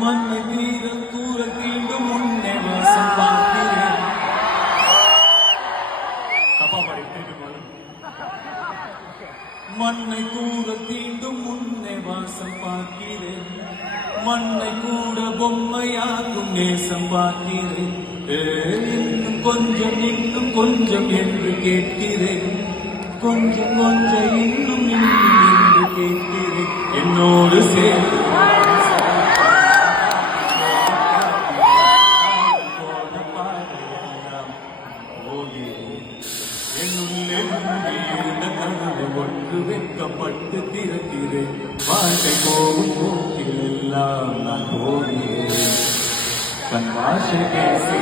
மண்ணை தீரம் தூர தீண்டும் முன்னே வாசம் பார்க்கிறேன். மண்ணை தூர தீண்டும் முன்னே வாசம் பார்க்கிறேன். மண்ணை கூட பொம்மையாகும் நேசம் பார்க்கிறேன். இன்னும் கொஞ்சம் என்று கேட்கிறேன். கொஞ்சம் இன்னும் என்று கேட்கிறேன். என்னோடு சேர்ந்து என்னுள்ளே இருந்த கனவு ஒன்று வெட்கப்பட்டு திறக்கிறேன். வாழ்க்கை போகும் போக்கில் எல்லாம் நான் போகிறேன். கண் வாசை பேசி